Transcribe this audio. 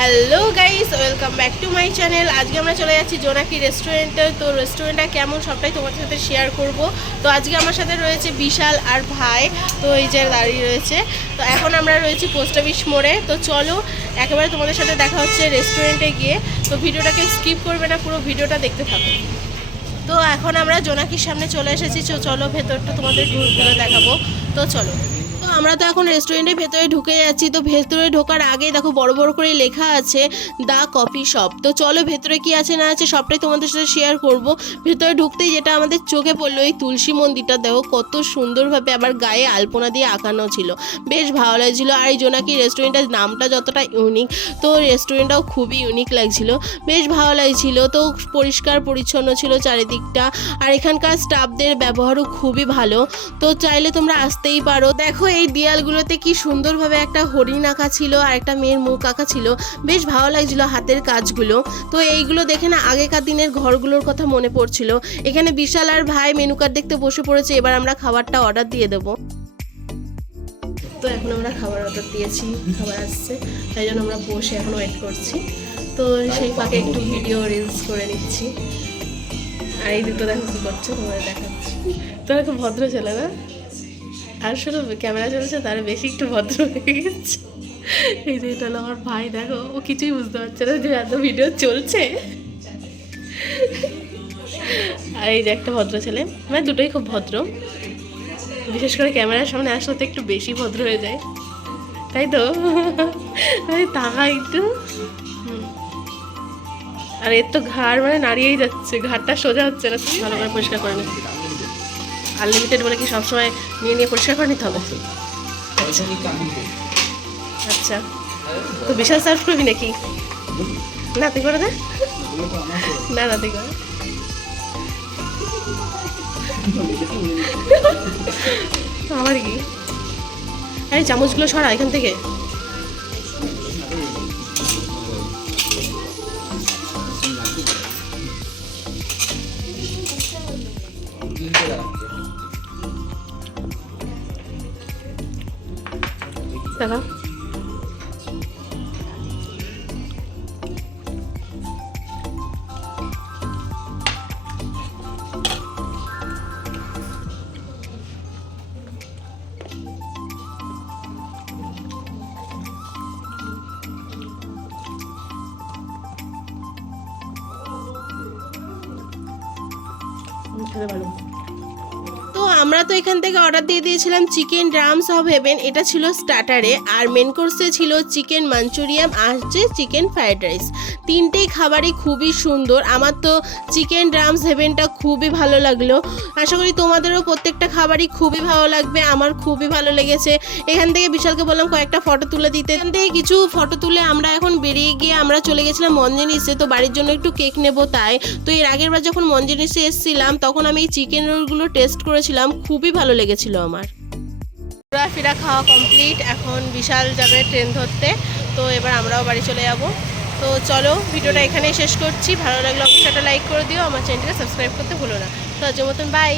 Hello guys welcome back to my channel আজকে আমরা চলে যাচ্ছি জোনাকি রেস্টুরেন্টে তো রেস্টুরেন্টটা কেমন সবটাই তোমাদের সাথে শেয়ার করব। তো আজকে আমার সাথে রয়েছে বিশাল আর ভাই। তো এই যে দাঁড়িয়ে রয়েছে। তো এখন আমরা রয়েছি পোস্ট অফিস মোড়ে। তো চলো, একেবারে তোমাদের সাথে দেখা হচ্ছে রেস্টুরেন্টে গিয়ে। তো ভিডিওটাকে স্কিপ করবে না, পুরো ভিডিওটা দেখতে থাকো। তো এখন আমরা জোনাকির সামনে চলে এসেছি। চলো, ভেতরটা তোমাদের ঘুরে দেখাবো। তো চলো। আমরা তো এখন রেস্টুরেন্টের ভেতরে ঢুকে যাচ্ছি, তো ভেতরে ঢোকার আগে দেখো বড় বড় করে লেখা আছে দ্য কফি শপ. তো চলো ভেতরে কি আছে না আছে সবটাই তোমাদের সাথে শেয়ার করব। ভেতরে ঢুকতেই যেটা আমাদের চোখে পড়ল, এই তুলসী মন্দিরটা দেখো, কত সুন্দরভাবে আবার গায়ে আলপনা দিয়ে আঁকানো ছিল। বেশ ভালো লাগছিল, আর এই জোনাকি রেস্টুরেন্টের নামটা যতটা ইউনিক তো রেস্টুরেন্টটাও খুবই ইউনিক লাগছিল। বেশ ভালো লাগছিল, তো পরিষ্কার পরিচ্ছন্ন ছিল চারিদিকটা, আর এখানকার স্টাফদের ব্যবহারও খুবই ভালো। তো চাইলে তোমরা আসতেই পারো। দেখো এই দেয়ালগুলোতে কি সুন্দরভাবে একটা হরিণ আঁকা ছিল আর একটা মেয়ের মুখ আঁকা ছিল, বেশ ভালো লাগছিল হাতের কাজগুলো। তো এইগুলো দেখে না আগেকার দিনের ঘরগুলোর কথা মনে পড়ছিল। এখানে বিশাল আর ভাই মেনু কার্ড দেখতে বসে পড়েছে, এবার আমরা খাবারটা অর্ডার দিয়ে দেবো। তো এখন আমরা খাবার অর্ডার দিয়েছি, খাবার আসছে, তাই জন্য আমরা বসে এখন ওয়েট করছি। তো সেই ফাঁকে একটু ভিডিও রিলস করে নিচ্ছি। আর এই দুটো দেখো কী করছে, তোমাদের দেখাচ্ছি। তোরা খুব ভদ্র ছেলে না? শুধু ক্যামেরা চলছে তার বেশি একটু ভদ্র হয়ে গেছে। এই যে এটা হলো আমার ভাই, দেখো, ও কিছুই বুঝতে পারছে না যে এত ভিডিও চলছে। আর এই যে একটা ভদ্র ছেলে মানে দুটোই খুব ভদ্র। বিশেষ করে ক্যামেরার সামনে আসলে তো একটু বেশি ভদ্র হয়ে যায়। তাই তো? মানে তাকা একটু। আর এর তো ঘাড় মানে নাড়িয়েই যাচ্ছে, ঘাড়টা সোজা হচ্ছে না। ভালো করে পরিষ্কার করে নিচ্ছি। আনলিমিটেড বলে কি সবসময় নিয়ে নিয়ে পরিষ্কার করে নিতে হবে? আচ্ছা। তো বিশাল সার্ভ করবি নাকি? না তুই করে দে না না তুই করে আবার কি? আরে চামচগুলো সরা এখান থেকে। দেখা খেতে ভালো তো আমরা তো এখান থেকে অর্ডার দিয়ে দিয়েছিলাম চিকেন ড্রামস অফ হেভেন এটা ছিল স্টার্টারে আর মেন কোর্সে ছিল চিকেন মাঞ্চুরিয়াম হচ্ছে চিকেন ফ্রাইড রাইস তিনটেই খাবারই খুবই সুন্দর। আমার তো চিকেন ড্রামস হেভেনটা খুবই ভালো লাগল। আশা করি তোমাদেরও প্রত্যেকটা খাবারই খুবই ভালো লাগবে। আমার খুবই ভালো লেগেছে। এখান থেকে বিশালকে বললাম, কয়েকটা ফটো তুলে দিতে। এখান থেকে কিছু ফটো তুলে আমরা এখন বেরিয়ে গিয়ে আমরা চলে গেছিলাম মঞ্জেনিসে। তো বাড়ির জন্য একটু কেক নেব তাই। তো এর আগের বার যখন মঞ্জেনিসে এসেছিলাম, তখন আমি এই চিকেন রোলগুলো টেস্ট করেছিলাম খুবই ভালো লেগেছিল আমার। ঘোরাফেরা খাওয়া কমপ্লিট এখন বিশাল যাবে ট্রেন ধরতে, তো এবার আমরাও বাড়ি চলে যাব। তো চলো, ভিডিওটা এখানেই শেষ করছি। ভালো লাগলে অবশ্যই একটা লাইক করে দিও, আমার চ্যানেলটা সাবস্ক্রাইব করতে ভুলো না। তো আজকের মতন বাই